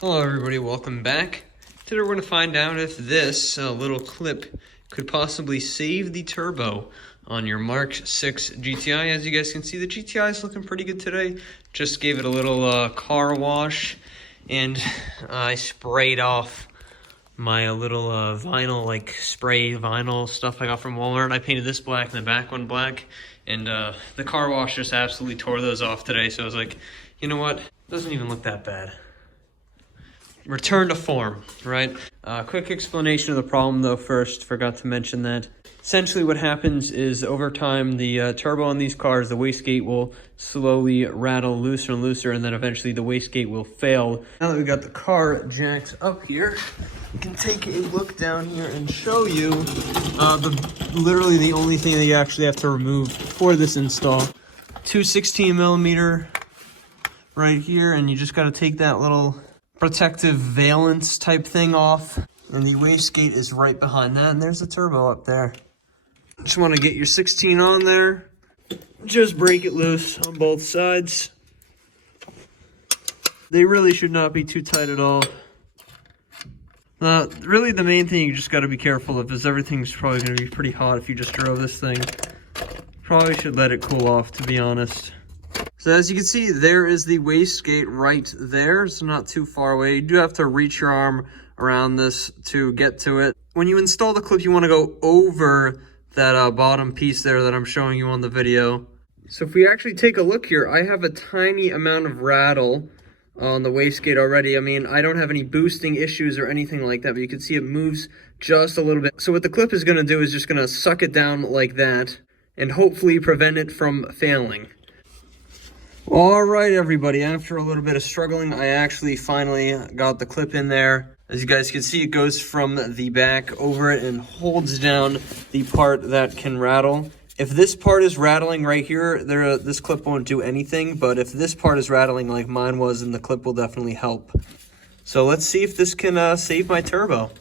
Hello everybody, welcome back. Today we're going to find out if this little clip could possibly save the turbo on your Mk6 GTI. As you guys can see, the GTI is looking pretty good today. Just gave it a little car wash, and I sprayed off my little vinyl, like spray vinyl stuff I got from Walmart. I painted this black and the back one black, and the car wash just absolutely tore those off today. So I was like, you know what, doesn't even look that bad. Return to form, right? Quick explanation of the problem though first, forgot to mention that. Essentially what happens is over time the turbo on these cars, the wastegate will slowly rattle looser and looser, and then eventually the wastegate will fail. Now that we got the car jacked up here, we can take a look down here and show you literally the only thing that you actually have to remove for this install. Two 16mm right here, and you just got to take that little protective valance type thing off, and the wastegate is right behind that, and there's the turbo up there. Just want to get your 16 on there, just break it loose on both sides. They really should not be too tight at all. Really the main thing you just got to be careful of is everything's probably going to be pretty hot if you just drove this thing. Probably should let it cool off, to be honest. So as you can see, there is the wastegate right there. It's not too far away. You do have to reach your arm around this to get to it. When you install the clip, you want to go over that bottom piece there that I'm showing you on the video. So if we actually take a look here, I have a tiny amount of rattle on the wastegate already. I mean, I don't have any boosting issues or anything like that, but you can see it moves just a little bit. So what the clip is going to do is just going to suck it down like that and hopefully prevent it from failing. All right, everybody, after a little bit of struggling, I actually finally got the clip in there. As you guys can see, it goes from the back over it and holds down the part that can rattle. If this part is rattling right here, this clip won't do anything, but if this part is rattling like mine was, then the clip will definitely help. So let's see if this can save my turbo.